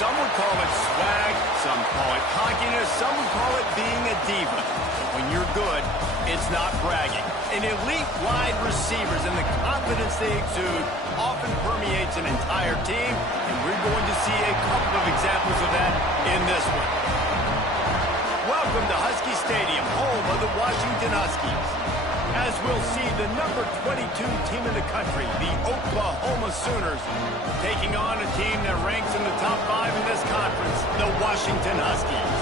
Some would call it swag, some call it cockiness, some would call it being a diva. But when you're good, it's not bragging. An elite wide receivers and the confidence they exude often permeates an entire team, and we're going to see a couple of examples of that in this one. Welcome to Husky Stadium, home of the Washington Huskies. As we'll see the number 22 team in the country, the Oklahoma Sooners, taking on a team that ranks in the top 5 in this conference, the Washington Huskies.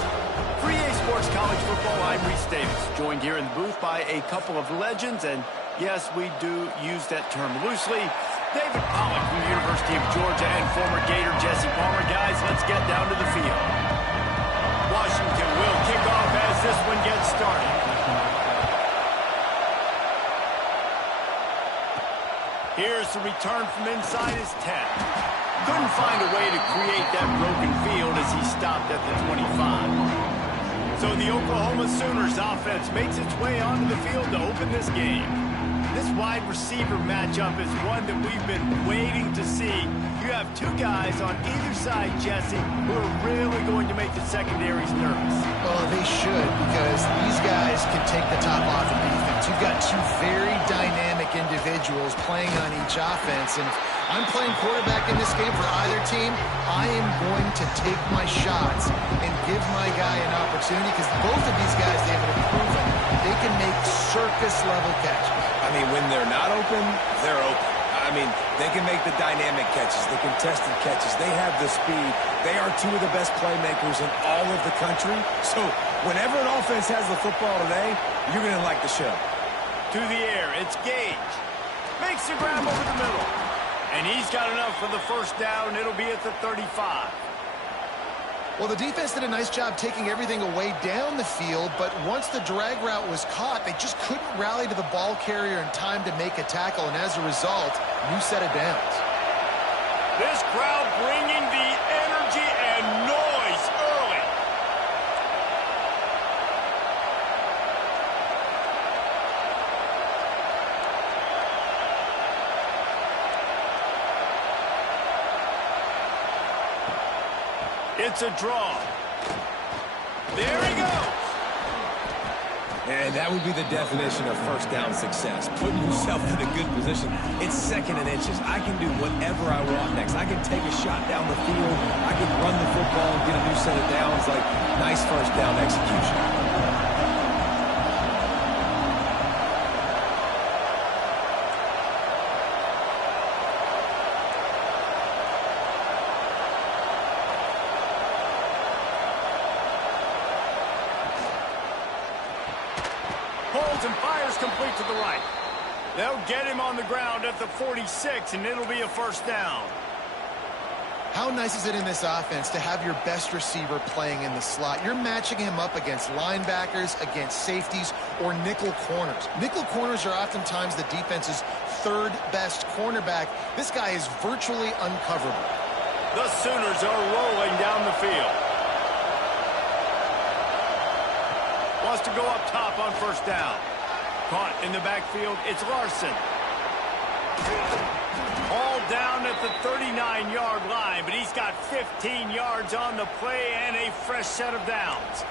For EA Sports College Football, I'm Reese Davis, joined here in the booth by a couple of legends, and yes, we do use that term loosely. David Pollack from the University of Georgia and former Gator Jesse Palmer. Guys, let's get down to the field. Washington will kick off as this one gets started. Here's the return from inside his 10. Couldn't find a way to create that broken field as he stopped at the 25. So the Oklahoma Sooners offense makes its way onto the field to open this game. This wide receiver matchup is one that we've been waiting to see. You have two guys on either side, Jesse, who are really going to make the secondaries nervous. Well, they should, because these guys can take the top off in defense. You've got two very dynamic individuals playing on each offense, and if I'm playing quarterback in this game for either team, I am going to take my shots and give my guy an opportunity, because both of these guys, they have proven they can make circus-level catches. I mean, when they're not open, they're open. I mean, they can make the dynamic catches, the contested catches. They have the speed. They are two of the best playmakers in all of the country. So whenever an offense has the football today, you're going to like the show. To the air, it's Gage. Makes the grab over the middle. And he's got enough for the first down. It'll be at the 35. Well, the defense did a nice job taking everything away down the field, but once the drag route was caught, they just couldn't rally to the ball carrier in time to make a tackle, and as a result, new set of downs. This crowd bringing the energy and noise early. It's a draw. There he goes. And that would be the definition of first down success, putting yourself in a good position. It's second and inches. I can do whatever I want next. I can take a shot down the field. I can run the football and get a new set of downs. Like, nice first down execution. Holds and fires complete to the right. They'll get him on the ground at the 46, and it'll be a first down. How nice is it in this offense to have your best receiver playing in the slot? You're matching him up against linebackers, against safeties, or nickel corners. Nickel corners are oftentimes the defense's third best cornerback. This guy is virtually uncoverable. The Sooners are rolling down the field. Wants to go up top on first down. Caught in the backfield, it's Larson. All down at the 39-yard line, but he's got 15 yards on the play and a fresh set of downs.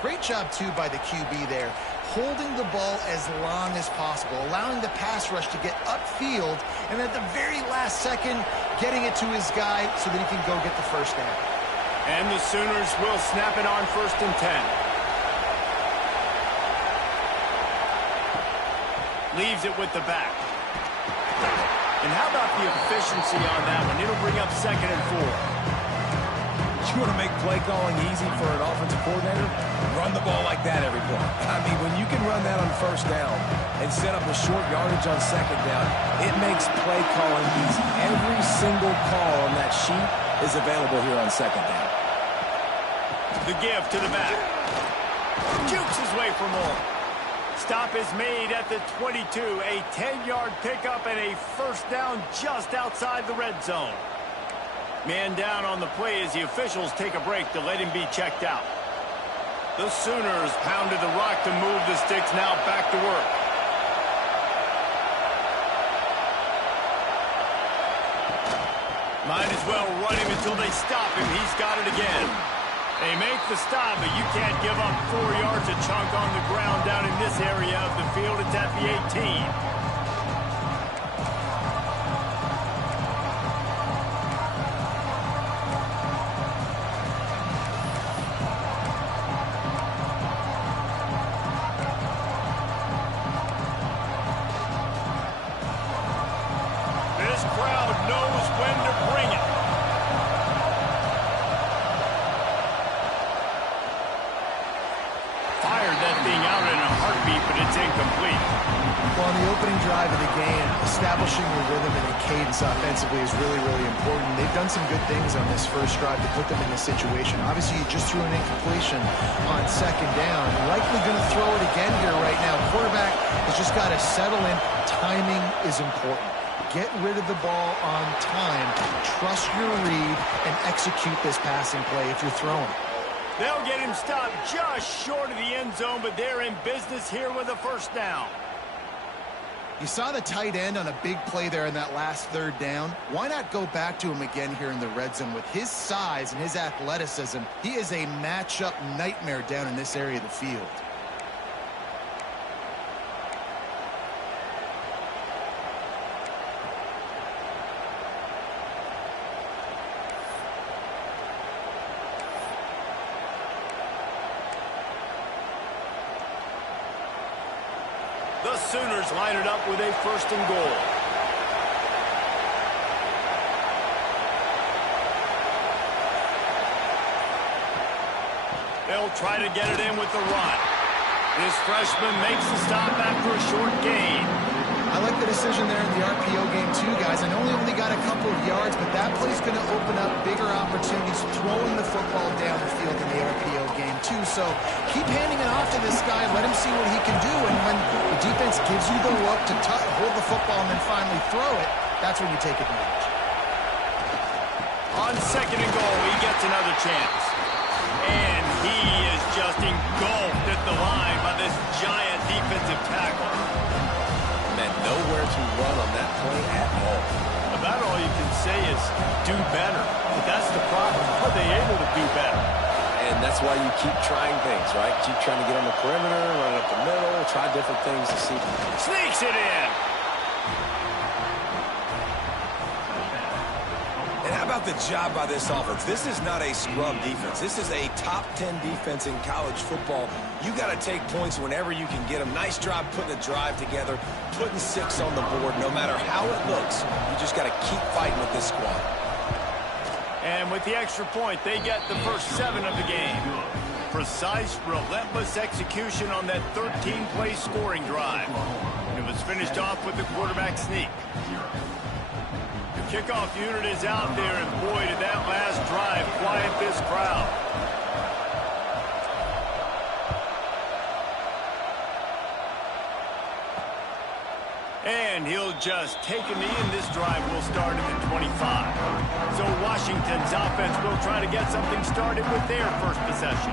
Great job, too, by the QB there, holding the ball as long as possible, allowing the pass rush to get upfield, and at the very last second, getting it to his guy so that he can go get the first down. And the Sooners will snap it on 1st and 10. Leaves it with the back. And how about the efficiency on that one? It'll bring up 2nd and 4. You want to make play calling easy for an offensive coordinator? Run the ball like that every play. I mean, when you can run that on first down and set up a short yardage on 2nd down, it makes play calling easy. Every single call on that sheet is available here on 2nd down. The give to the back. Jukes his way for more. Stop is made at the 22. A 10-yard pickup and a first down just outside the red zone. Man down on the play as the officials take a break to let him be checked out. The Sooners pounded the rock to move the sticks, now back to work. Might as well run him until they stop him. He's got it again. They make the stop, but you can't give up 4 yards a chunk on the ground down in this area of the field. It's at the 18. This crowd knows when to bring it. Fired that thing out in a heartbeat, but it's incomplete. Well, on the opening drive of the game, establishing your rhythm and a cadence offensively is really, really important. They've done some good things on this first drive to put them in this situation. Obviously, you just threw an incompletion on second down. Likely going to throw it again here right now. Quarterback has just got to settle in. Timing is important. Get rid of the ball on time. Trust your read and execute this passing play if you're throwing. They'll get him stopped just short of the end zone, but they're in business here with a first down. You saw the tight end on a big play there in that last third down. Why not go back to him again here in the red zone? With his size and his athleticism, he is a matchup nightmare down in this area of the field. The Sooners line it up with a first and goal. They'll try to get it in with the run. This freshman makes the stop after a short gain. I like the decision there in the RPO game too, guys. I know he only got a couple of yards, but that play's going to open up bigger opportunities throwing the football down the field in the RPO game too. So keep handing it off to this guy. Let him see what he can do. And when the defense gives you the look to hold the football and then finally throw it, that's when you take advantage. On second and goal, he gets another chance. And he is just engulfed at the line by this giant defensive tackle. And nowhere to run on that play at all. About all you can say is do better. But that's the problem. Are they able to do better? And that's why you keep trying things, right? Keep trying to get on the perimeter, run up the middle, try different things to see. Sneaks it in. And how about the job by this offense? This is not a scrub defense. This is a top 10 defense in college football. You got to take points whenever you can get them. Nice job putting the drive together, putting 6 on the board. No matter how it looks, you just got to keep fighting with this squad. And with the extra point, they get the first 7 of the game. Precise, relentless execution on that 13-play scoring drive. And it was finished off with the quarterback sneak. The kickoff unit is out there, and boy, did that last drive quiet this crowd. And he'll just take a knee, and this drive will start at the 25. So Washington's offense will try to get something started with their first possession.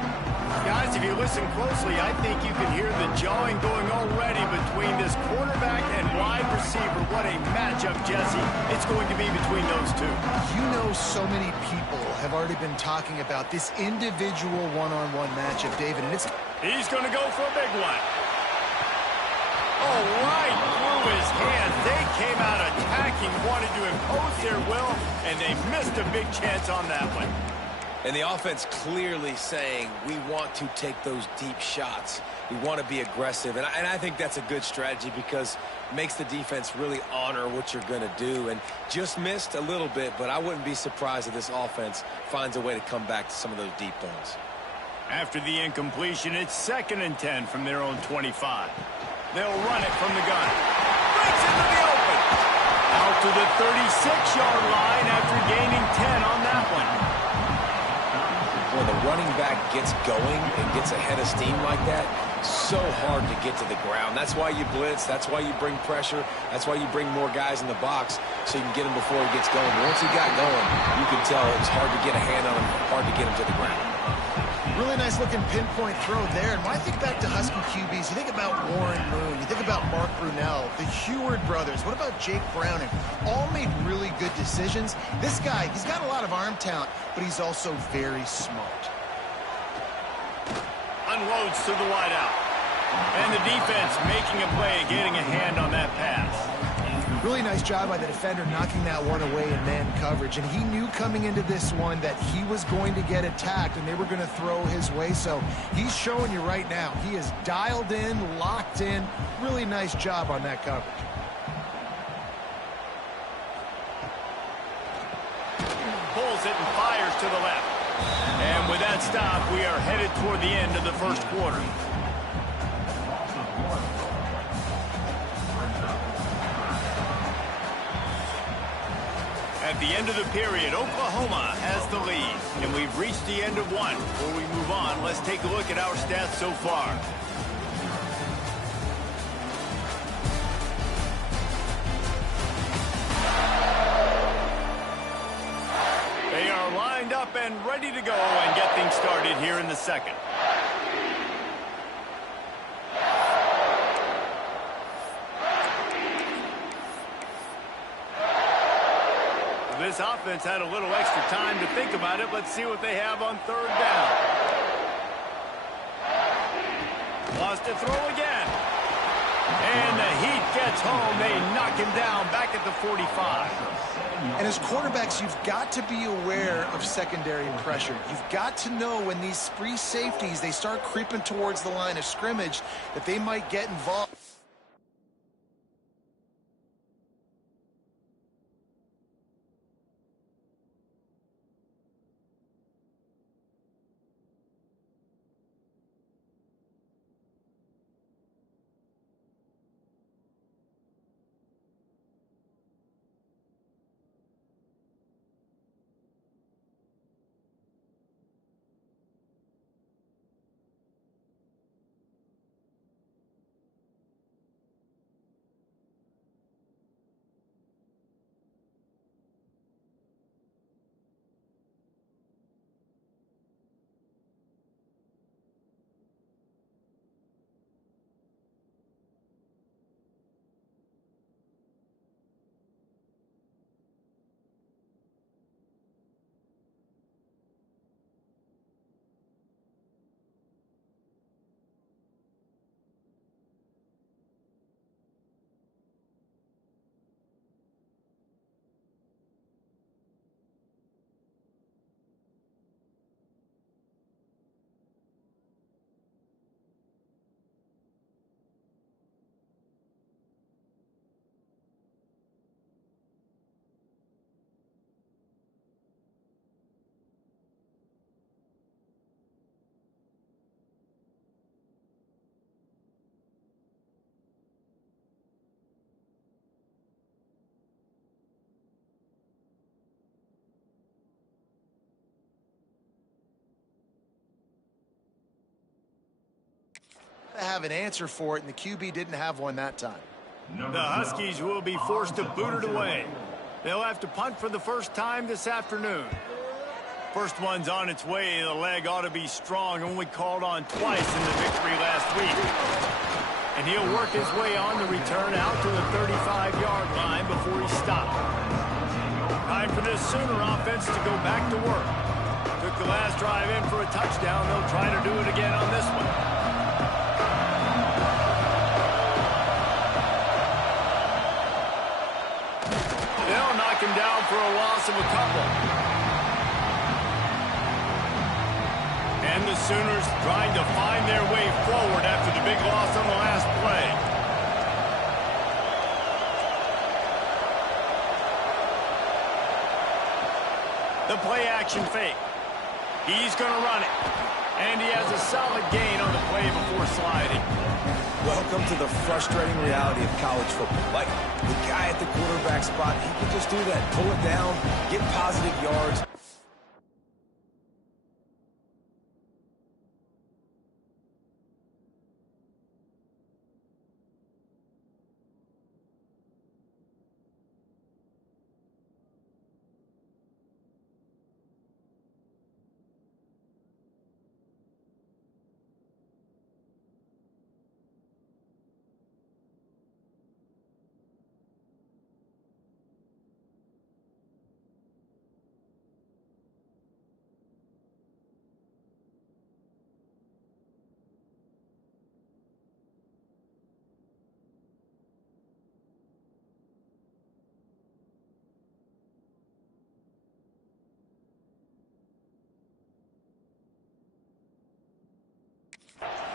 Guys, if you listen closely, I think you can hear the jawing going already between this quarterback and wide receiver. What a matchup, Jesse, it's going to be between those two. You know, so many people have already been talking about this individual one-on-one matchup, David, and he's going to go for a big one. Oh, right through his hands. They came out attacking, wanted to impose their will, and they missed a big chance on that one. And the offense clearly saying, we want to take those deep shots. We want to be aggressive. And I think that's a good strategy because it makes the defense really honor what you're going to do. And just missed a little bit, but I wouldn't be surprised if this offense finds a way to come back to some of those deep balls. After the incompletion, it's 2nd and 10 from their own 25. They'll run it from the gun. Breaks into the open. Out to the 36-yard line after gaining 10 on that one. When the running back gets going and gets ahead of steam like that, so hard to get to the ground. That's why you blitz. That's why you bring pressure. That's why you bring more guys in the box so you can get him before he gets going. Once he got going, you could tell it was hard to get a hand on him, hard to get him to the ground. Really nice looking pinpoint throw there. And when I think back to Husky QBs, you think about Warren Moon, you think about Mark Brunell, the Heward brothers. What about Jake Browning? All made really good decisions. This guy, he's got a lot of arm talent, but he's also very smart. Unloads to the wideout. And the defense making a play, getting a hand on that pass. Really nice job by the defender knocking that one away in man coverage. And he knew coming into this one that he was going to get attacked and they were going to throw his way. So he's showing you right now. He is dialed in, locked in. Really nice job on that coverage. Pulls it and fires to the left. And with that stop, we are headed toward the end of the first quarter. At the end of the period, Oklahoma has the lead, and we've reached the end of one. Before we move on, let's take a look at our stats so far. They are lined up and ready to go and get things started here in the second. This offense had a little extra time to think about it. Let's see what they have on third down. Lost to throw again. And the Heat gets home. They knock him down back at the 45. And as quarterbacks, you've got to be aware of secondary pressure. You've got to know when these free safeties, they start creeping towards the line of scrimmage, that they might get involved. Have an answer for it, and the QB didn't have one that time. The Huskies will be forced to boot it away. They'll have to punt for the first time this afternoon. First one's on its way. The leg ought to be strong, only called on twice in the victory last week. And he'll work his way on the return out to the 35-yard line before he stopped. Time for this Sooner offense to go back to work. Took the last drive in for a touchdown. They'll try to do it again on this one. They'll knock him down for a loss of a couple. And the Sooners trying to find their way forward after the big loss on the last play. The play action fake. He's going to run it. And he has a solid gain on the play before sliding. Welcome to the frustrating reality of college football. Like, the guy at the quarterback spot, he can just do that. Pull it down, get positive yards.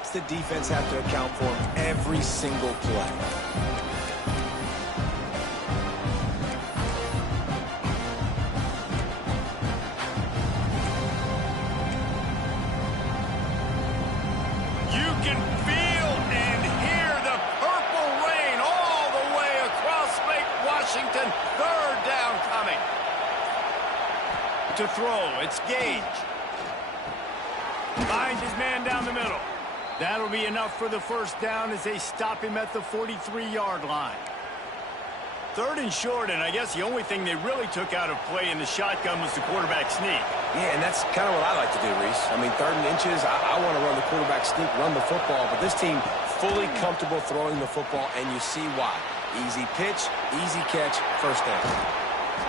That's the defense have to account for every single play. You can feel and hear the purple rain all the way across Lake Washington. Third down coming. To throw, it's Gage. Finds his man down the middle. That'll be enough for the first down as they stop him at the 43-yard line. Third and short, and I guess the only thing they really took out of play in the shotgun was the quarterback sneak. Yeah, and that's kind of what I like to do, Reese. I mean, 3rd and inches, I want to run the quarterback sneak, run the football, but this team fully comfortable throwing the football, and you see why. Easy pitch, easy catch, first down.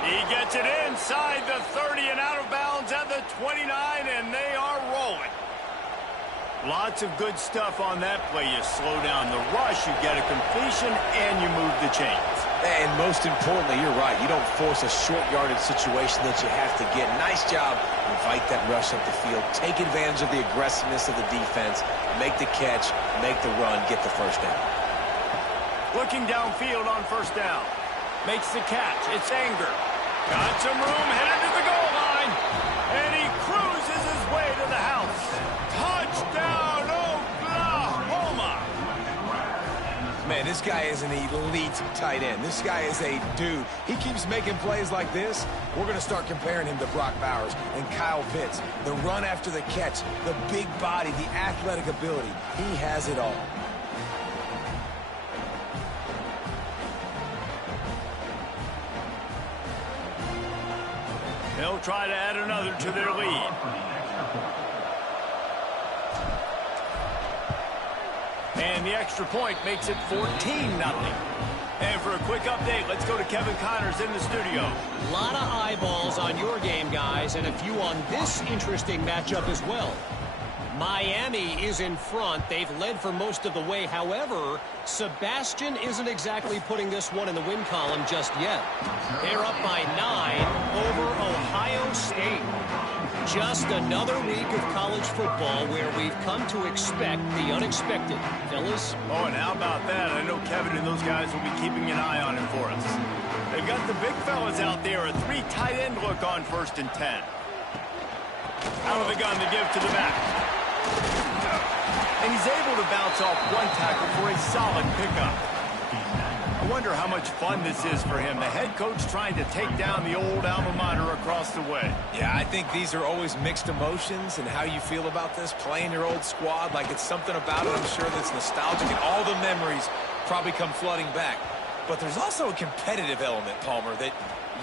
He gets it inside the 30 and out of bounds at the 29, and they are rolling. Lots of good stuff on that play. You slow down the rush, you get a completion, and you move the chains. And most importantly, you're right. You don't force a short yardage situation that you have to get. Nice job. Invite that rush up the field. Take advantage of the aggressiveness of the defense. Make the catch. Make the run. Get the first down. Looking downfield on first down. Makes the catch. It's Anger. Got some room. Headed to the goal line. And he cruises his way to the house. Touchdown, Oklahoma. Man, this guy is an elite tight end. This guy is a dude. He keeps making plays like this. We're going to start comparing him to Brock Bowers and Kyle Pitts. The run after the catch, the big body, the athletic ability. He has it all. They'll try to add another to their lead. And the extra point makes it 14-0. And for a quick update, let's go to Kevin Connors in the studio. A lot of eyeballs on your game, guys, and a few on this interesting matchup as well. Miami is in front. They've led for most of the way. However, Sebastian isn't exactly putting this one in the win column just yet. They're up by 9 over Ohio State. Just another week of college football where we've come to expect the unexpected. Fellas? Oh, and how about that? I know Kevin and those guys will be keeping an eye on it for us. They've got the big fellas out there. A 3 tight end look on 1st and 10. Out of the gun to give to the back. And he's able to bounce off one tackle for a solid pickup. I wonder how much fun this is for him. The head coach trying to take down the old alma mater across the way. Yeah, I think these are always mixed emotions and how you feel about this, playing your old squad. Like, it's something about it, I'm sure, that's nostalgic, and all the memories probably come flooding back. But there's also a competitive element, Palmer, that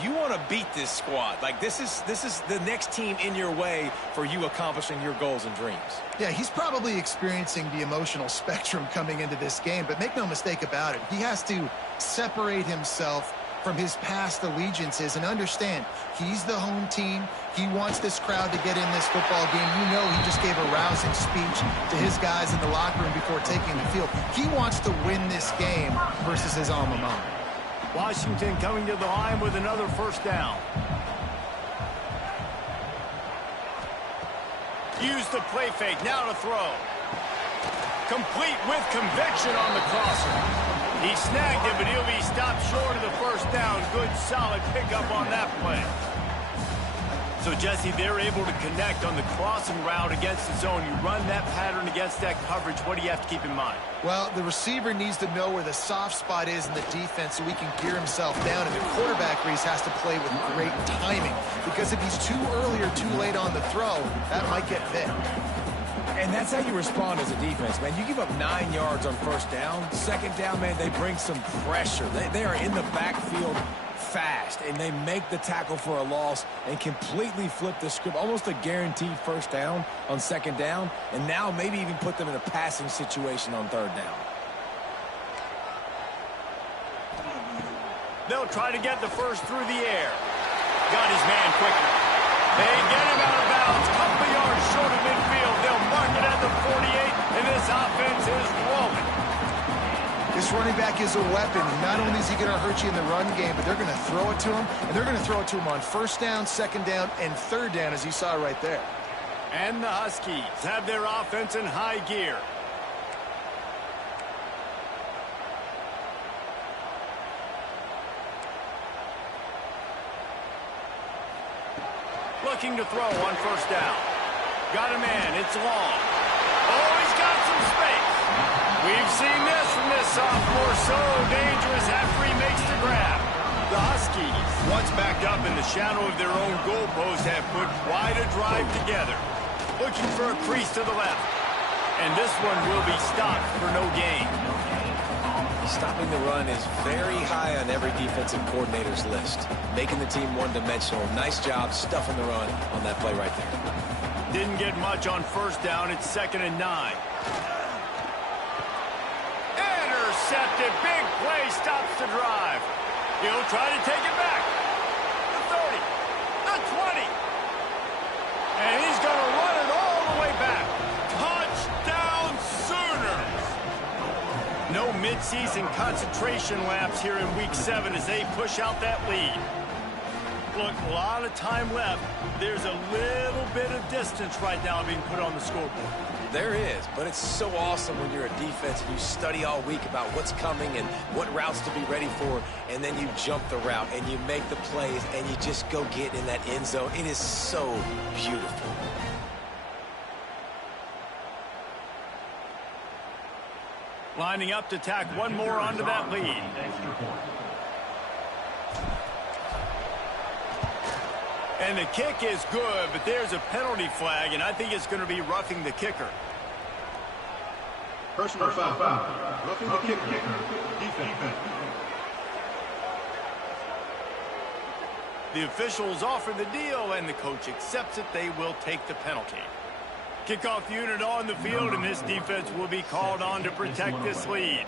you want to beat this squad. Like, this is the next team in your way for you accomplishing your goals and dreams. Yeah, he's probably experiencing the emotional spectrum coming into this game, but make no mistake about it. He has to separate himself from his past allegiances and understand he's the home team. He wants this crowd to get in this football game. You know, he just gave a rousing speech to his guys in the locker room before taking the field. He wants to win this game versus his alma mater. Washington coming to the line with another first down. Use the play fake, now to throw. Complete with conviction on the crosser. He snagged it, but he'll be stopped short of the first down. Good, solid pickup on that play. So, Jesse, they're able to connect on the crossing route against the zone. You run that pattern against that coverage. What do you have to keep in mind? Well, the receiver needs to know where the soft spot is in the defense so he can gear himself down. And the quarterback, Reese, has to play with great timing. Because if he's too early or too late on the throw, that might get picked. And that's how you respond as a defense, man. You give up 9 yards on first down. Second down, man, they bring some pressure. They are in the backfield fast, and they make the tackle for a loss and completely flip the script. Almost a guaranteed first down on second down, and now maybe even put them in a passing situation on third down. They'll try to get the first through the air. Got his man quickly. They get him out of bounds. Couple of yards short of midfield. They'll mark it at the 48, and this offense is rolling. This running back is a weapon. Not only is he going to hurt you in the run game, but they're going to throw it to him, and they're going to throw it to him on first down, second down, and third down, as you saw right there. And the Huskies have their offense in high gear. looking to throw on first down. Got a man. It's long. Oh, he's got some space. We've seen this from this sophomore. So dangerous after he makes the grab. The Huskies, once backed up in the shadow of their own goalpost, have put quite a drive together. Looking for a crease to the left. And this one will be stopped for no gain. Stopping the run is very high on every defensive coordinator's list. Making the team one-dimensional. Nice job stuffing the run on that play right there. Didn't get much on first down. It's 2nd and 9. Intercepted. Big play stops the drive. He'll try to take it back. The 30. The 20. And he's going to run it all the way back. Touchdown Sooners. No midseason concentration laps here in Week 7 as they push out that lead. Look, a lot of time left. There's a little bit of distance right now being put on the scoreboard. There is, but it's so awesome when you're a defense and you study all week about what's coming and what routes to be ready for, and then you jump the route and you make the plays and you just go get in that end zone. It is so beautiful. Lining up to tack one more onto that lead. And the kick is good, but there's a penalty flag, and I think it's going to be roughing the kicker. Personal foul. Roughing the kicker. Defense. The officials offer the deal, and the coach accepts it. They will take the penalty. Kickoff unit on the field, and this defense will be called on to protect this lead.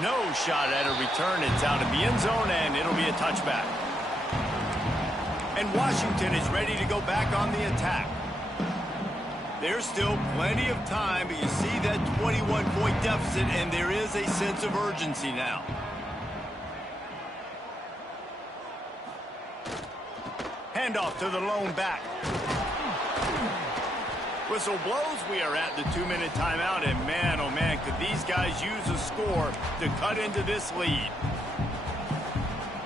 No shot at a return. It's out of the end zone, and it'll be a touchback. And Washington is ready to go back on the attack. There's still plenty of time, but you see that 21-point deficit, and there is a sense of urgency now. Handoff to the lone back. Whistle blows. We are at the 2-minute timeout, and man, oh man, could these guys use a score to cut into this lead.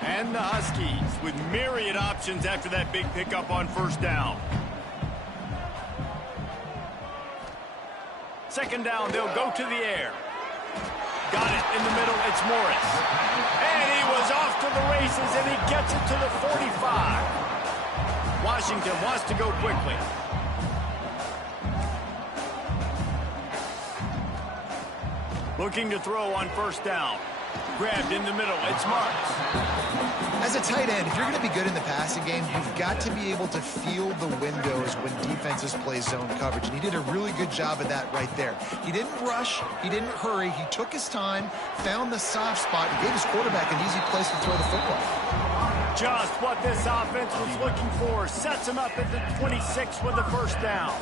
And the Huskies with myriad options after that big pickup on first down. 2nd down, they'll go to the air. Got it in the middle, it's Morris. And he was off to the races, and he gets it to the 45. Washington wants to go quickly. Looking to throw on first down. Grabbed in the middle. It's Marks. As a tight end, if you're going to be good in the passing game, you've got to be able to feel the windows when defenses play zone coverage. And he did a really good job of that right there. He didn't rush. He didn't hurry. He took his time, found the soft spot, and gave his quarterback an easy place to throw the football. Just what this offense was looking for. Sets him up at the 26 with the first down.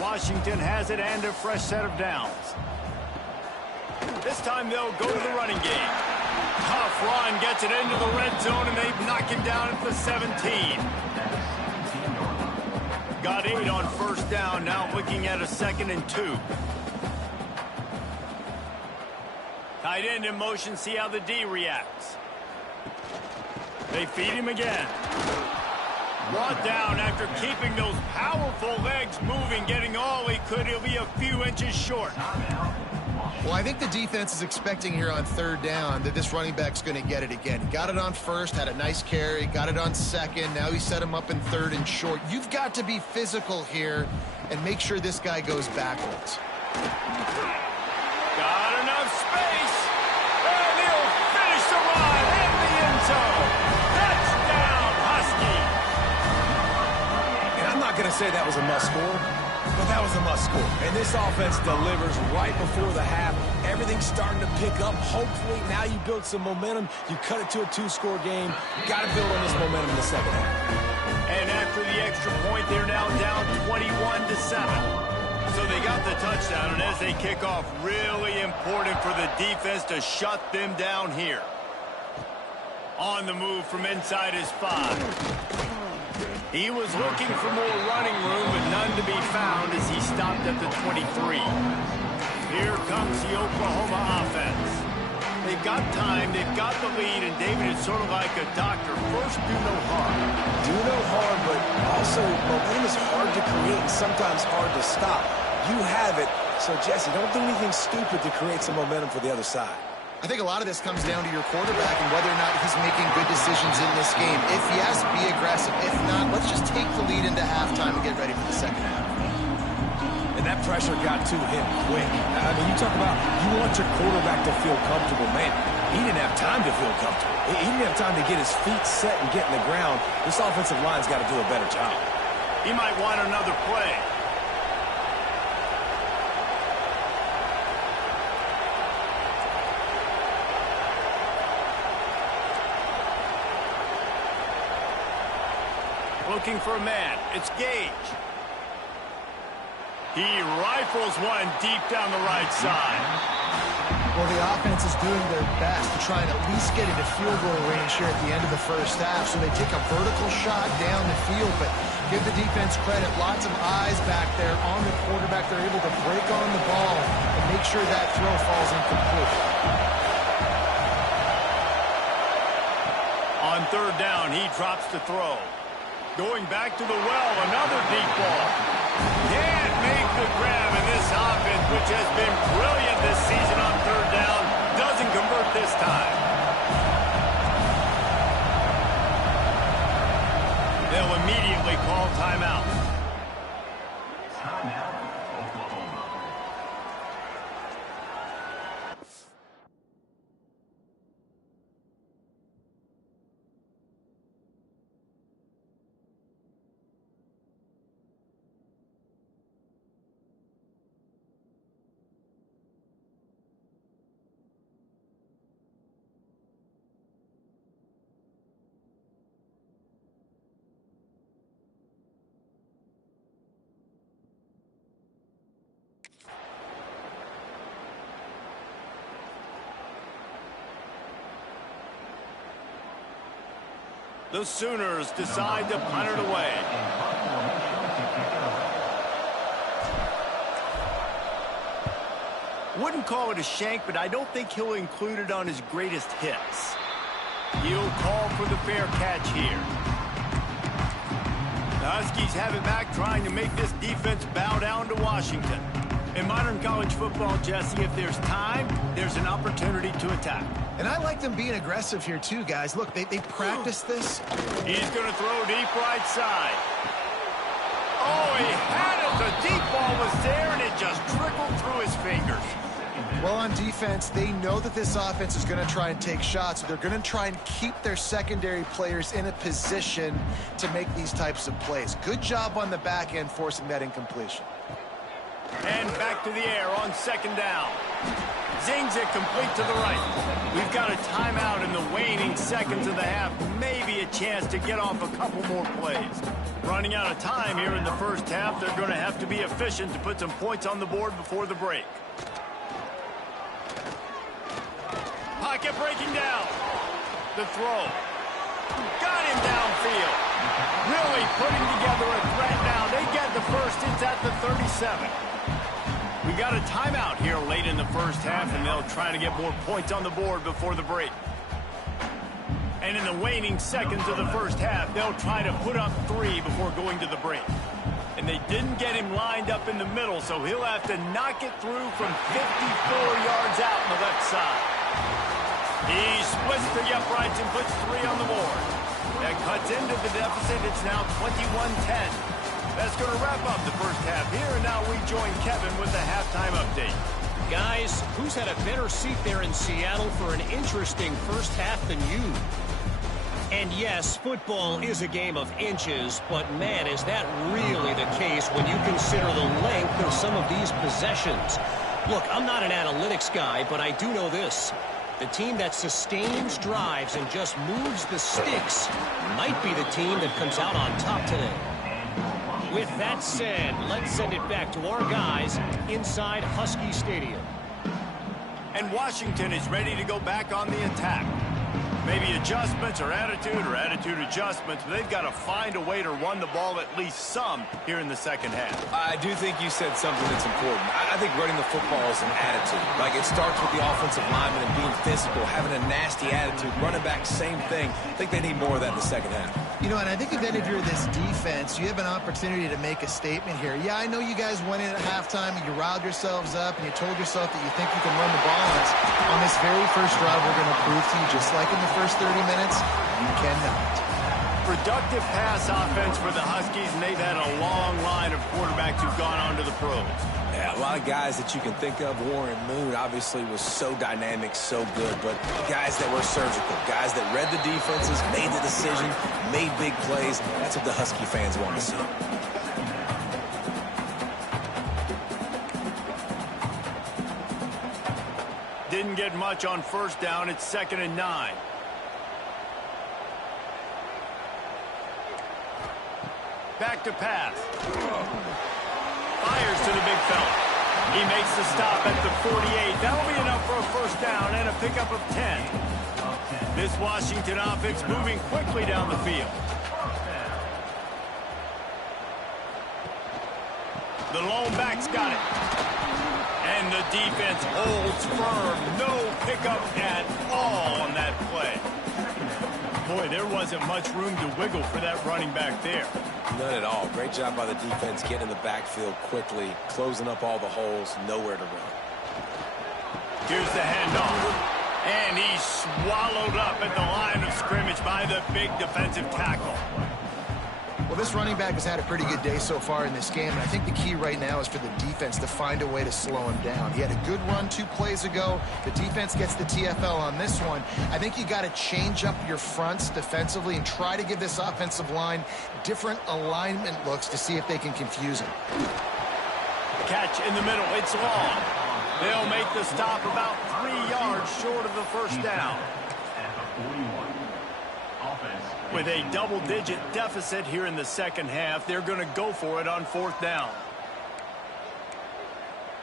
Washington has it and a fresh set of downs. This time they'll go to the running game. Tough run gets it into the red zone, and they knock him down at the 17. Got 8 on first down, now looking at a 2nd and 2. Tight end in motion, see how the D reacts. They feed him again. Brought down after keeping those powerful legs moving, getting all he could. He'll be a few inches short. Well, I think the defense is expecting here on 3rd down that this running back's going to get it again. He got it on first, had a nice carry, got it on 2nd. Now he set him up in 3rd and short. You've got to be physical here and make sure this guy goes backwards. Got enough space. And he'll finish the run in the end zone. Touchdown, Husky. And I'm not going to say that was a must-score, but that was a must-score. And this offense delivers right before the half. Everything's starting to pick up. Hopefully, now you build some momentum. You cut it to a 2-score game. Got to build on this momentum in the 2nd half. And after the extra point, they're now down 21-7. So they got the touchdown, and as they kick off, really important for the defense to shut them down here. On the move from inside his 5. He was looking for more running room, but none to be found as he stopped at the 23. Here comes the Oklahoma offense. They've got time, they've got the lead, and David is sort of like a doctor. First, do no harm. Do no harm, but also momentum is hard to create and sometimes hard to stop. You have it, so Jesse, don't do anything stupid to create some momentum for the other side. I think a lot of this comes down to your quarterback and whether or not he's making good decisions in this game. If yes, be aggressive. If not, let's just take the lead into halftime and get ready for the second half. And that pressure got to him quick. I mean, you talk about you want your quarterback to feel comfortable. Man, he didn't have time to feel comfortable. He didn't have time to get his feet set and get in the ground. This offensive line's got to do a better job. He might want another play. Looking for a man. It's Gage. He rifles one deep down the right side. Well, the offense is doing their best to try and at least get into field goal range here at the end of the first half. So they take a vertical shot down the field, but give the defense credit. Lots of eyes back there on the quarterback. They're able to break on the ball and make sure that throw falls incomplete. On third down, he drops the throw. Going back to the well, another deep ball. Can't make the grab, and this offense, which has been brilliant this season on third down, doesn't convert this time. They'll immediately call timeout. The Sooners decide to punt it away. Wouldn't call it a shank, but I don't think he'll include it on his greatest hits. He'll call for the fair catch here. The Huskies have it back, trying to make this defense bow down to Washington. In modern college football, Jesse, if there's time, there's an opportunity to attack. And I like them being aggressive here too, guys. Look, they practice this. He's going to throw deep right side. Oh, he had it. The deep ball was there, and it just trickled through his fingers. Well, on defense, they know that this offense is going to try and take shots. They're going to try and keep their secondary players in a position to make these types of plays. Good job on the back end forcing that incompletion. And back to the air on second down. Zings it complete to the right. We've got a timeout in the waning seconds of the half. Maybe a chance to get off a couple more plays. Running out of time here in the first half. They're going to have to be efficient to put some points on the board before the break. Pocket breaking down. The throw. Got him downfield. Really putting together a threat now. They get the first. It's at the 37. We got a timeout here late in the first half, and they'll try to get more points on the board before the break. And in the waning seconds of the first half, they'll try to put up 3 before going to the break. And they didn't get him lined up in the middle, so he'll have to knock it through from 54 yards out on the left side. He splits the uprights and puts 3 on the board. That cuts into the deficit. It's now 21-10. That's going to wrap up the first half here, and now we join Kevin with the halftime update. Guys, who's had a better seat there in Seattle for an interesting first half than you? And yes, football is a game of inches, but man, is that really the case when you consider the length of some of these possessions. Look, I'm not an analytics guy, but I do know this. The team that sustains drives and just moves the sticks might be the team that comes out on top today. With that said, let's send it back to our guys inside Husky Stadium. And Washington is ready to go back on the attack. Maybe adjustments or attitude adjustments, but they've got to find a way to run the ball at least some here in the second half. I do think you said something that's important. I think running the football is an attitude. Like, it starts with the offensive lineman and being physical, having a nasty attitude. Running back, same thing. I think they need more of that in the second half. You know, and I think if any of you are this defense, you have an opportunity to make a statement here. Yeah, I know you guys went in at halftime and you riled yourselves up and you told yourself that you think you can run the ball on this very first drive. We're going to prove to you, just like in the first 30 minutes, you cannot. Productive pass offense for the Huskies, and they've had a long line of quarterbacks who've gone on to the pros. Yeah, a lot of guys that you can think of. Warren Moon obviously was so dynamic, so good, but guys that were surgical, guys that read the defenses, made the decisions, made big plays. That's what the Husky fans want to see. Didn't get much on first down. It's 2nd and 9. Back to pass. Fires to the big fella. He makes the stop at the 48. That'll be enough for a first down and a pickup of 10. This Washington offense moving quickly down the field. The lone back's got it. And the defense holds firm. No pickup at all on that play. Boy, there wasn't much room to wiggle for that running back there. None at all. Great job by the defense getting in the backfield quickly, closing up all the holes, nowhere to run. Here's the handoff. And he's swallowed up at the line of scrimmage by the big defensive tackle. Well, this running back has had a pretty good day so far in this game, and I think the key right now is for the defense to find a way to slow him down. He had a good run 2 plays ago. The defense gets the TFL on this one. I think you got to change up your fronts defensively and try to give this offensive line different alignment looks to see if they can confuse him. Catch in the middle. It's long. They'll make the stop about 3 yards short of the first down. With a double-digit deficit here in the second half, they're going to go for it on 4th down.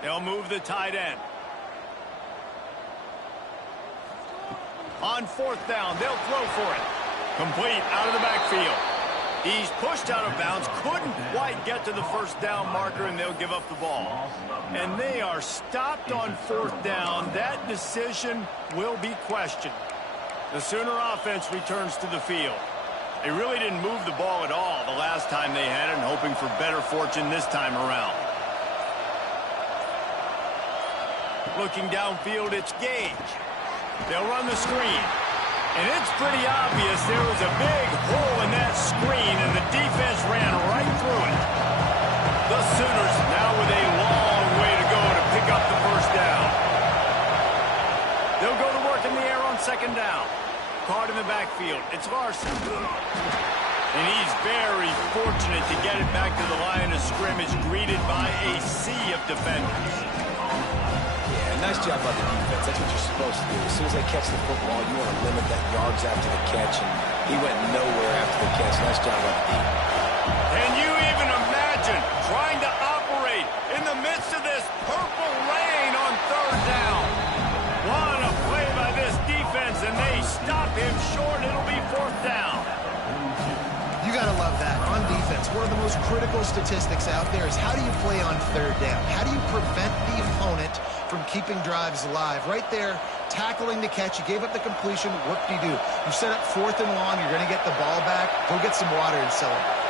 They'll move the tight end. On 4th down, they'll throw for it. Complete out of the backfield. He's pushed out of bounds, couldn't quite get to the first down marker, and they'll give up the ball. And they are stopped on 4th down. That decision will be questioned. The Sooner offense returns to the field. They really didn't move the ball at all the last time they had it, and hoping for better fortune this time around. Looking downfield, it's Gage. They'll run the screen. And it's pretty obvious there was a big hole in that screen, and the defense ran right through it. The Sooners now with a long way to go to pick up the first down. They'll go to work in the air on 2nd down. Caught in the backfield. It's Larson. And he's very fortunate to get it back to the line of scrimmage, greeted by a sea of defenders. Yeah, nice job by the defense. That's what you're supposed to do. As soon as they catch the football, you want to limit that yards after the catch, and he went nowhere after the catch. Nice job by the defense. Can you even imagine trying to operate in the midst of this purple rain on 3rd down? What a play by this defense, and they stop him short. It'll be 4th down. You got to love that. On defense, one of the most critical statistics out there is how do you play on 3rd down? How do you prevent the opponent from keeping drives alive? Right there, tackling the catch. You gave up the completion. What do? You set up 4th and long. You're going to get the ball back. Go get some water and celebrate.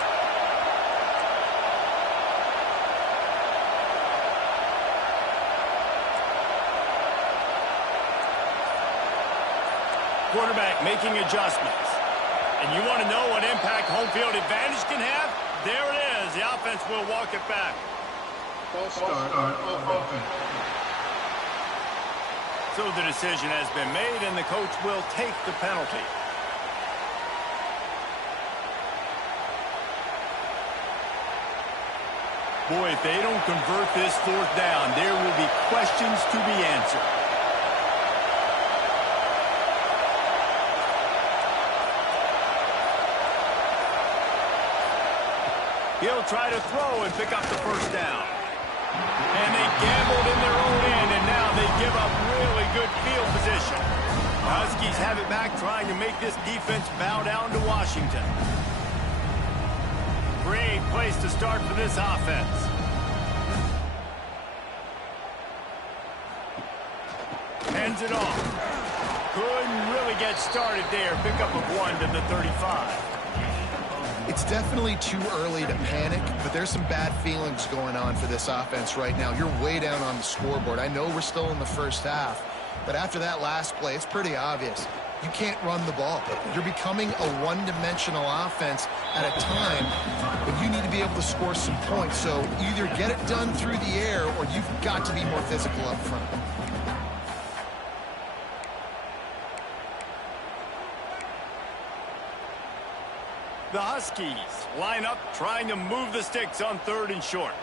Quarterback making adjustments. And you want to know what impact home field advantage can have? There it is. The offense will walk it back. False start on offense. So the decision has been made, and the coach will take the penalty. Boy, if they don't convert this 4th down, there will be questions to be answered. He'll try to throw and pick up the first down. And they gambled in their own end, and now they give up really good field position. Huskies have it back, trying to make this defense bow down to Washington. Great place to start for this offense. Hands it off. Couldn't really get started there. Pick up a 1 to the 35. It's definitely too early to panic, but there's some bad feelings going on for this offense right now. You're way down on the scoreboard. I know we're still in the first half, but after that last play, it's pretty obvious. You can't run the ball. You're becoming a one-dimensional offense at a time when you need to be able to score some points. So either get it done through the air or you've got to be more physical up front. The Huskies line up, trying to move the sticks on 3rd and short.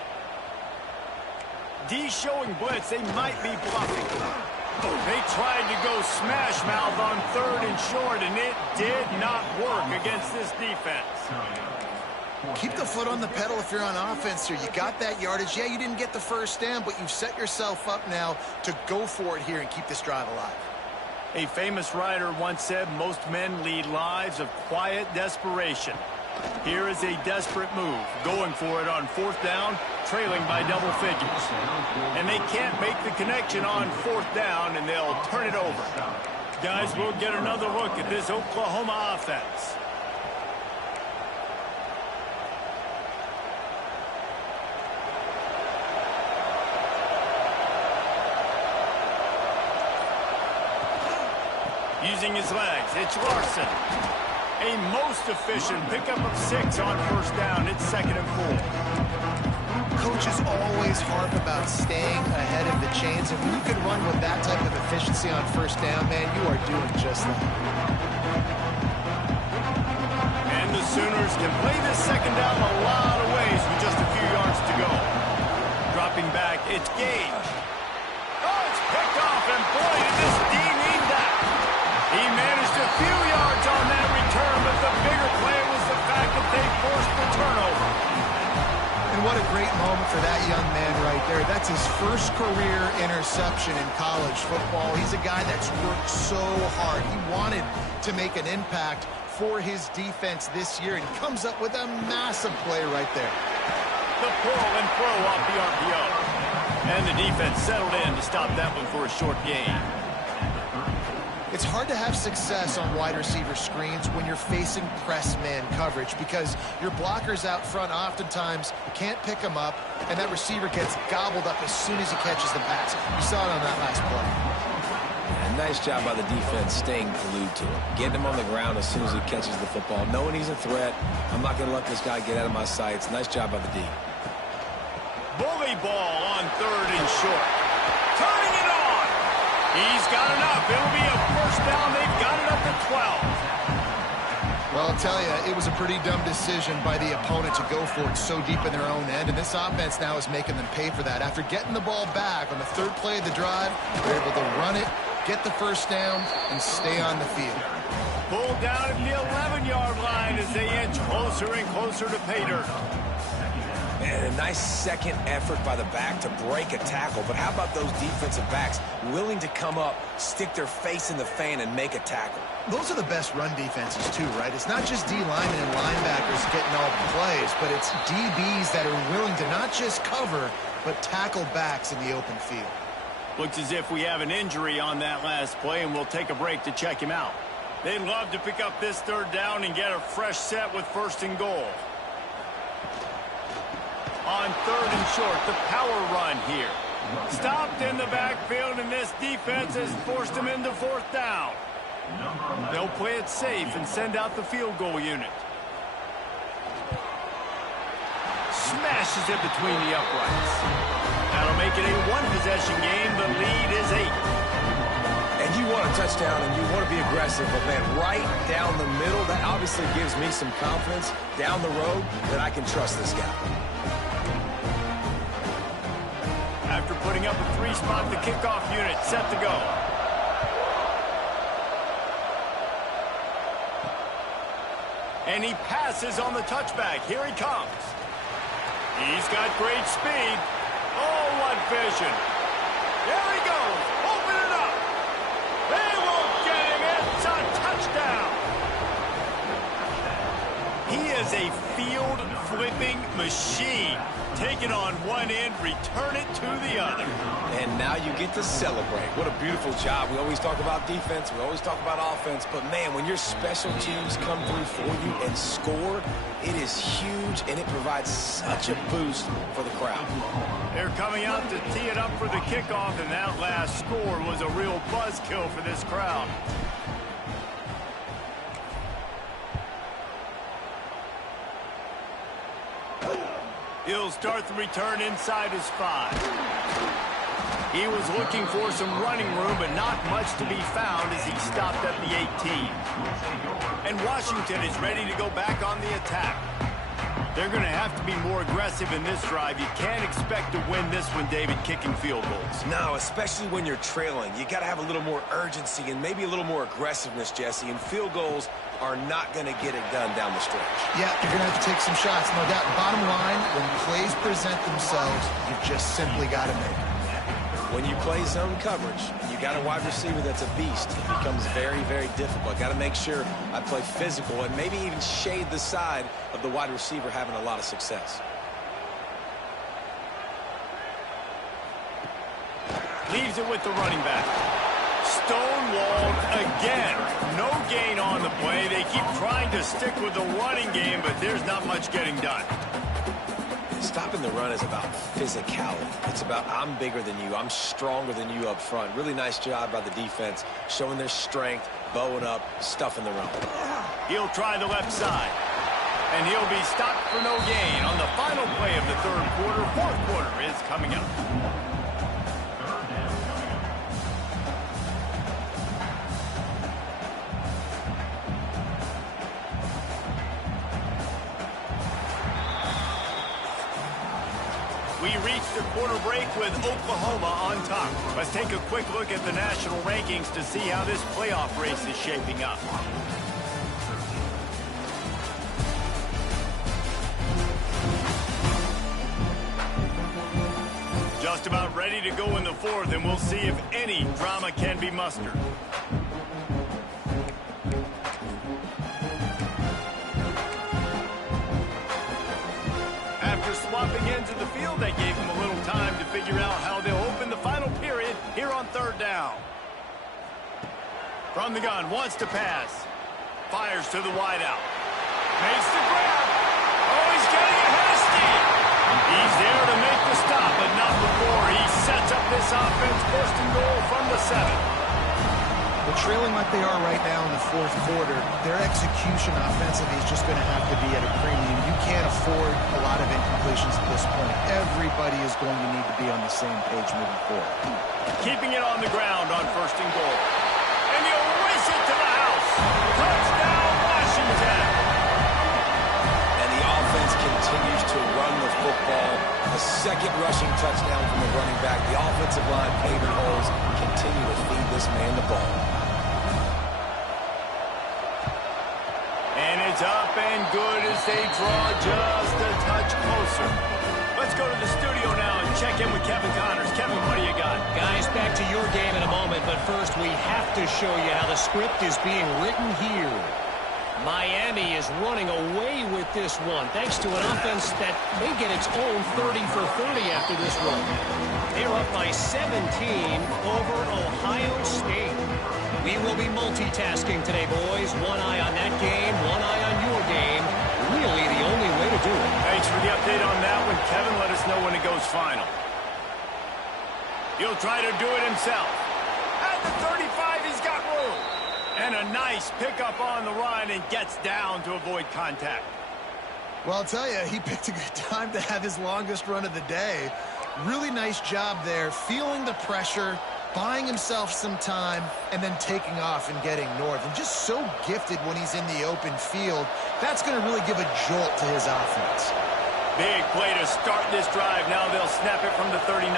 D showing blitz. They might be bluffing. They tried to go smash mouth on 3rd and short, and it did not work against this defense. Keep the foot on the pedal if you're on offense here. You got that yardage. Yeah, you didn't get the first down, but you've set yourself up now to go for it here and keep this drive alive. A famous writer once said, most men lead lives of quiet desperation. Here is a desperate move, going for it on 4th down, trailing by double figures. And they can't make the connection on 4th down, and they'll turn it over. Guys, we'll get another look at this Oklahoma offense. Using his legs, it's Larson. A most efficient pickup of 6 on 1st down. It's 2nd and 4. Coaches always harp about staying ahead of the chains, and when you can run with that type of efficiency on 1st down, man, you are doing just that. And the Sooners can play this 2nd down a lot of ways with just a few yards to go. Dropping back, it's Gage. Oh, it's picked off, and boy, did this D need that. He managed a few yards on that return, but the bigger play was the fact that they forced the turnover. And what a great moment for that young man right there. That's his first career interception in college football. He's a guy that's worked so hard. He wanted to make an impact for his defense this year, and he comes up with a massive play right there. The pull and throw off the RPO. And the defense settled in to stop that one for a short gain. It's hard to have success on wide receiver screens when you're facing press man coverage because your blockers out front oftentimes can't pick them up, and that receiver gets gobbled up as soon as he catches the pass. You saw it on that last play. Yeah, nice job by the defense staying glued to him, getting him on the ground as soon as he catches the football, knowing he's a threat. I'm not going to let this guy get out of my sights. Nice job by the D. Bully ball on 3rd and short. Turning it on. He's got enough. It'll be a 1st down. They've got it up to 12. Well, I'll tell you, it was a pretty dumb decision by the opponent to go for it so deep in their own end, and this offense now is making them pay for that. After getting the ball back on the 3rd play of the drive, they're able to run it, get the 1st down, and stay on the field. Pulled down at the 11-yard line as they inch closer and closer to pay dirt. And a nice second effort by the back to break a tackle. But how about those defensive backs willing to come up, stick their face in the fan, and make a tackle? Those are the best run defenses, too, right? It's not just D linemen and linebackers getting all the plays, but it's DBs that are willing to not just cover, but tackle backs in the open field. Looks as if we have an injury on that last play, and we'll take a break to check him out. They'd love to pick up this 3rd down and get a fresh set with 1st and goal. On 3rd and short, the power run here. Stopped in the backfield, and this defense has forced him into 4th down. They'll play it safe and send out the field goal unit. Smashes it between the uprights. That'll make it a 1-possession game. The lead is 8. And you want a touchdown, and you want to be aggressive, but, man, right down the middle, that obviously gives me some confidence down the road that I can trust this guy. After putting up a 3-spot, the kickoff unit set to go. And he passes on the touchback. Here he comes. He's got great speed. Oh, what vision. There he goes. Open it up. They won't get him He is a field-flipping machine. Take it on one end, return it to the other. And now you get to celebrate. What a beautiful job. We always talk about defense. We always talk about offense. But, man, when your special teams come through for you and score, it is huge, and it provides such a boost for the crowd. They're coming out to tee it up for the kickoff, and that last score was a real buzzkill for this crowd. He'll start the return inside his 5. He was looking for some running room, but not much to be found as he stopped at the 18. And Washington is ready to go back on the attack. They're going to have to be more aggressive in this drive. You can't expect to win this one, David, kicking field goals. No, especially when you're trailing. You got to have a little more urgency and maybe a little more aggressiveness, Jesse. And field goals are not going to get it done down the stretch. Yeah, you're going to have to take some shots, no doubt. Bottom line, when plays present themselves, you've just simply got to make them. When you play zone coverage, you got a wide receiver that's a beast. It becomes very, very difficult. Got to make sure I play physical and maybe even shade the side of the wide receiver having a lot of success. Leaves it with the running back. Stonewalled again. No gain on the play. They keep trying to stick with the running game, but there's not much getting done. Stopping the run is about physicality. It's about I'm bigger than you. I'm stronger than you up front. Really nice job by the defense, showing their strength, bowing up, stuffing the run. He'll try the left side. And he'll be stopped for no gain on the final play of the third quarter. Fourth quarter is coming up. We reached the quarter break with Oklahoma on top. Let's take a quick look at the national rankings to see how this playoff race is shaping up. Just about ready to go in the fourth, and we'll see if any drama can be mustered. Swapping into the field, that gave him a little time to figure out how they'll open the final period here on third down. From the gun, wants to pass. Fires to the wideout. Makes the grab. Oh, he's getting ahead of steam. He's there to make the stop, but not before he sets up this offense. First and goal from the 7. But trailing like they are right now in the fourth quarter, their execution offensively is just going to have to be at a premium. You can't afford a lot of incompletions at this point. Everybody is going to need to be on the same page moving forward. Keeping it on the ground on first and goal. And he'll race it to the house. Touchdown, Washington. And the offense continues to run the football. A second rushing touchdown from the running back. The offensive line paving holes. Continue to feed this man the ball. And it's up and good as they draw just a touch closer. Let's go to the studio now and check in with Kevin Connors. Kevin, what do you got? Guys, back to your game in a moment, but first we have to show you how the script is being written here. Miami is running away with this one, thanks to an offense that may get its own 30 for 30 after this run. They're up by 17 over Ohio State. We will be multitasking today, boys. One eye on that game, one eye on your game. Really the only way to do it. Thanks for the update on that one, Kevin. Let us know when it goes final. He'll try to do it himself. At the 35, he's got room. And a nice pickup on the run and gets down to avoid contact. Well, I'll tell you, he picked a good time to have his longest run of the day. Really nice job there, feeling the pressure, buying himself some time, and then taking off and getting north. And just so gifted when he's in the open field. That's going to really give a jolt to his offense. Big play to start this drive. Now they'll snap it from the 39.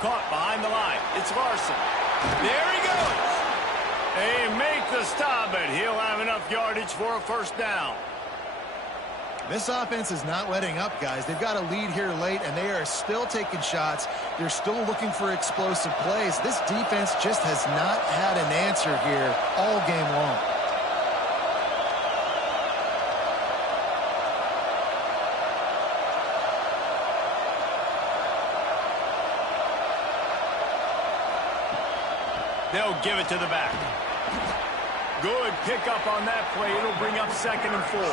Caught behind the line. It's Larson. There he goes. They make the stop, but he'll have enough yardage for a first down. This offense is not letting up, guys. They've got a lead here late, and they are still taking shots. They're still looking for explosive plays. This defense just has not had an answer here all game long. They'll give it to the back. Good pickup on that play. It'll bring up 2nd and 4.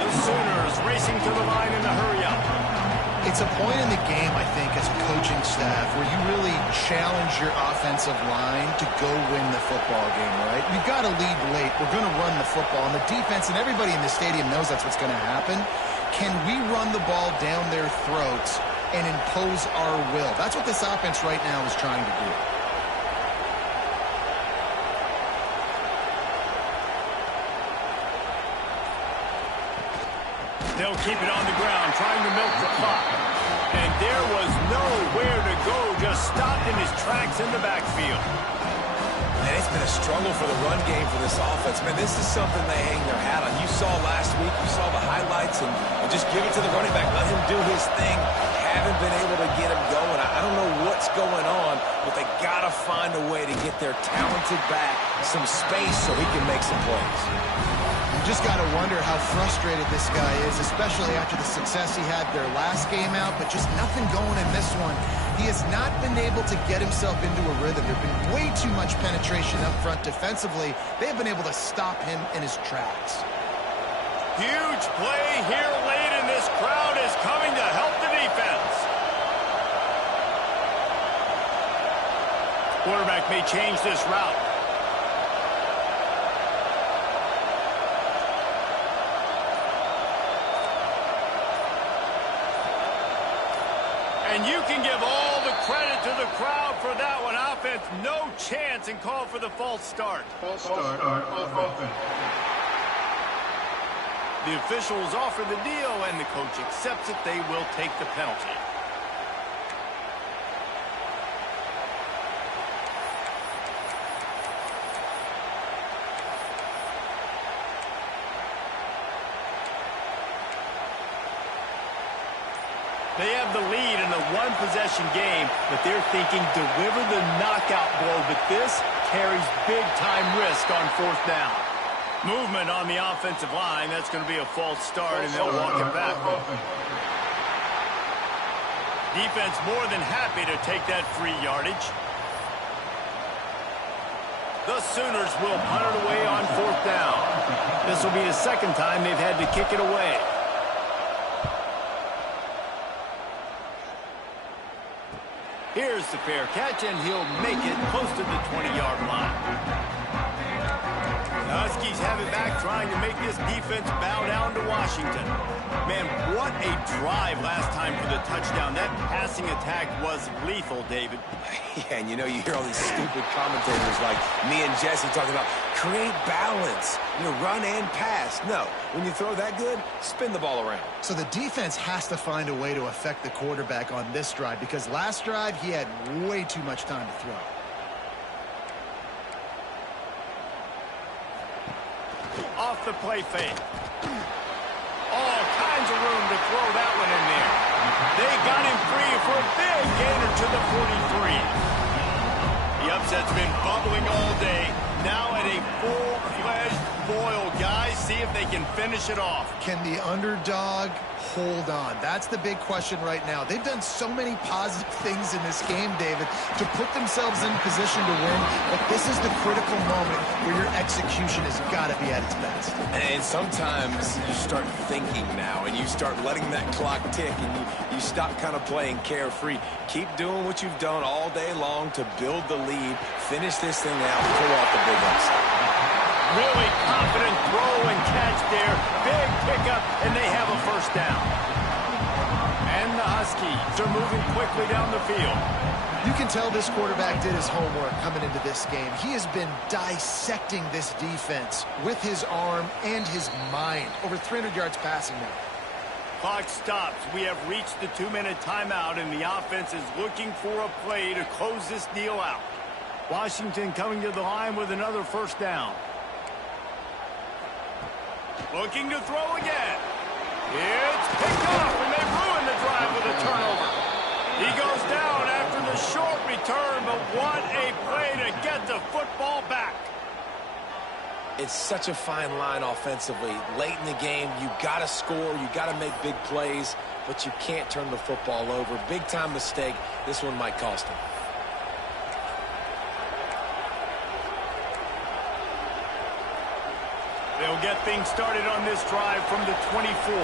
The Sooners racing to the line in a hurry-up. It's a point in the game, I think, as a coaching staff where you really challenge your offensive line to go win the football game, right? We've got to lead late. We're going to run the football. And the defense and everybody in the stadium knows that's what's going to happen. Can we run the ball down their throats and impose our will? That's what this offense right now is trying to do. They'll keep it on the ground, trying to milk the clock. And there was nowhere to go, just stopped in his tracks in the backfield. Man, it's been a struggle for the run game for this offense. Man, this is something they hang their hat on. You saw last week, you saw the highlights, and just give it to the running back. Let him do his thing. Haven't been able to get him going. I don't know what's going on, but they got to find a way to get their talented back some space so he can make some plays. You just got to wonder how frustrated this guy is, especially after the success he had their last game out, but just nothing going in this one. He has not been able to get himself into a rhythm. There's been way too much penetration up front defensively. They've been able to stop him in his tracks. Huge play here late, and this crowd is coming to help the defense. Quarterback may change this route. And you can give all the credit to the crowd for that one. Offense, no chance, and call for the false start. False start on offense. The officials offer the deal, and the coach accepts it. They will take the penalty. They have the lead in a one-possession game, but they're thinking deliver the knockout blow, but this carries big-time risk on 4th down. Movement on the offensive line. That's going to be a false start, and they'll walk it back. Defense more than happy to take that free yardage. The Sooners will punt it away on 4th down. This will be the 2nd time they've had to kick it away. Here's the fair catch, and he'll make it close to the 20-yard line. The Huskies have it back, trying to make this defense bow down to Washington. Man, what a drive last time for the touchdown. That passing attack was lethal, David. Yeah, and you know, you hear all these stupid commentators like me and Jesse talking about create balance, run and pass. No, when you throw that good, spin the ball around. So the defense has to find a way to affect the quarterback on this drive, because last drive he had way too much time to throw. Off the play fake. All kinds of room to throw that one in there. They got him free for a big gainer to the 43. The upset's been bubbling all day. Now at a full-fledged boil, guys. See if they can finish it off. Can the underdog hold on? That's the big question right now. They've done so many positive things in this game, David, to put themselves in position to win, but this is the critical moment where your execution has got to be at its best. And sometimes you start thinking now, and you start letting that clock tick, and you stop kind of playing carefree. Keep doing what you've done all day long to build the lead, finish this thing out, pull off the big upset. Really confident throw and catch there. Big pickup, and they have a 1st down. And the Huskies are moving quickly down the field. You can tell this quarterback did his homework coming into this game. He has been dissecting this defense with his arm and his mind. Over 300 yards passing now. Clock stops. We have reached the 2-minute timeout, and the offense is looking for a play to close this deal out. Washington coming to the line with another 1st down. Looking to throw again. It's picked off, and they ruin the drive with a turnover. He goes down after the short return, but what a play to get the football back. It's such a fine line offensively. Late in the game, you got to score, you got to make big plays, but you can't turn the football over. Big-time mistake. This one might cost him. They'll get things started on this drive from the 24.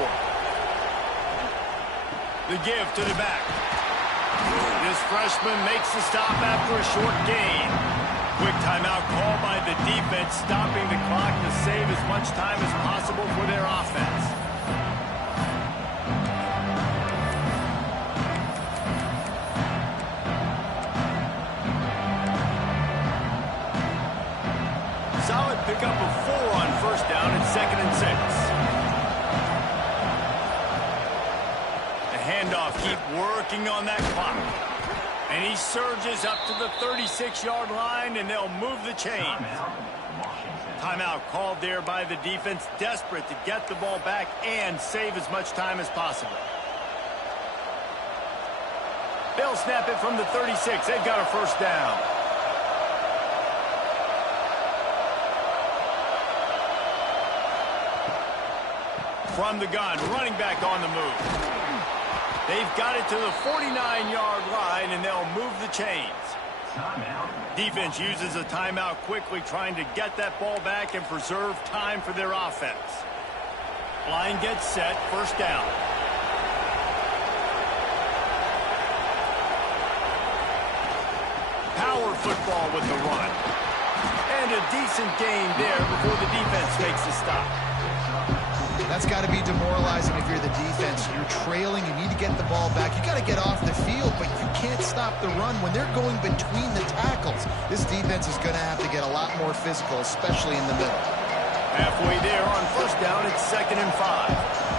The give to the back. This freshman makes the stop after a short gain. Quick timeout called by the defense, stopping the clock to save as much time as possible for their offense. Solid pickup of 4 on first down and 2nd and 6. The handoff, keep working on that clock. And he surges up to the 36-yard line, and they'll move the chains. Timeout called there by the defense, desperate to get the ball back and save as much time as possible. They'll snap it from the 36. They've got a first down. From the gun, running back on the move. They've got it to the 49-yard line, and they'll move the chains. Defense uses a timeout quickly, trying to get that ball back and preserve time for their offense. Line gets set, first down. Power football with the run. And a decent gain there before the defense makes the stop. That's got to be demoralizing if you're the defense. You're trailing. You need to get the ball back. You got to get off the field, but you can't stop the run when they're going between the tackles. This defense is going to have to get a lot more physical, especially in the middle. Halfway there on first down, it's 2nd and 5.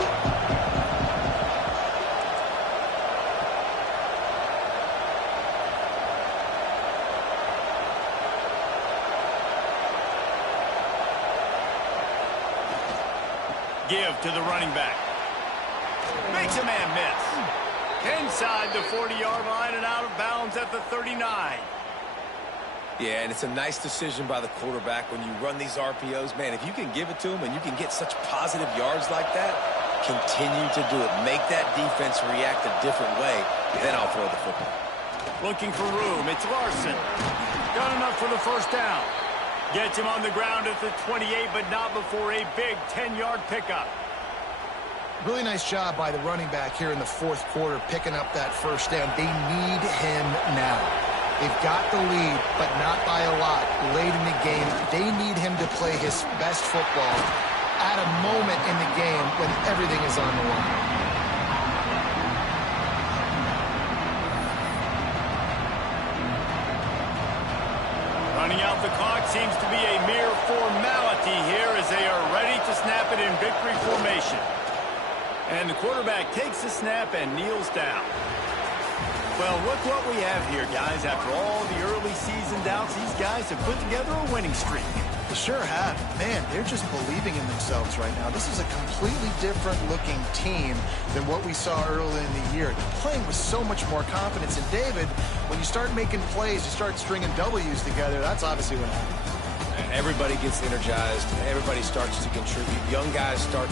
Give to the running back. Makes a man miss. Inside the 40-yard line and out of bounds at the 39. Yeah, and it's a nice decision by the quarterback when you run these RPOs. Man, if you can give it to him and you can get such positive yards like that, continue to do it. Make that defense react a different way, then I'll throw the football. Looking for room. It's Larson. Got enough for the first down. Gets him on the ground at the 28, but not before a big 10-yard pickup. Really nice job by the running back here in the fourth quarter, picking up that first down. They need him now. They've got the lead, but not by a lot late in the game. They need him to play his best football at a moment in the game when everything is on the line. Running out the clock seems to be a mere formality here as they are ready to snap it in victory formation. And the quarterback takes the snap and kneels down. Well, look what we have here, guys. After all the early season doubts, these guys have put together a winning streak. They sure have. Man, they're just believing in themselves right now. This is a completely different-looking team than what we saw early in the year. They're playing with so much more confidence. And, David, when you start making plays, you start stringing W's together, that's obviously what happens. Everybody gets energized. Everybody starts to contribute. Young guys start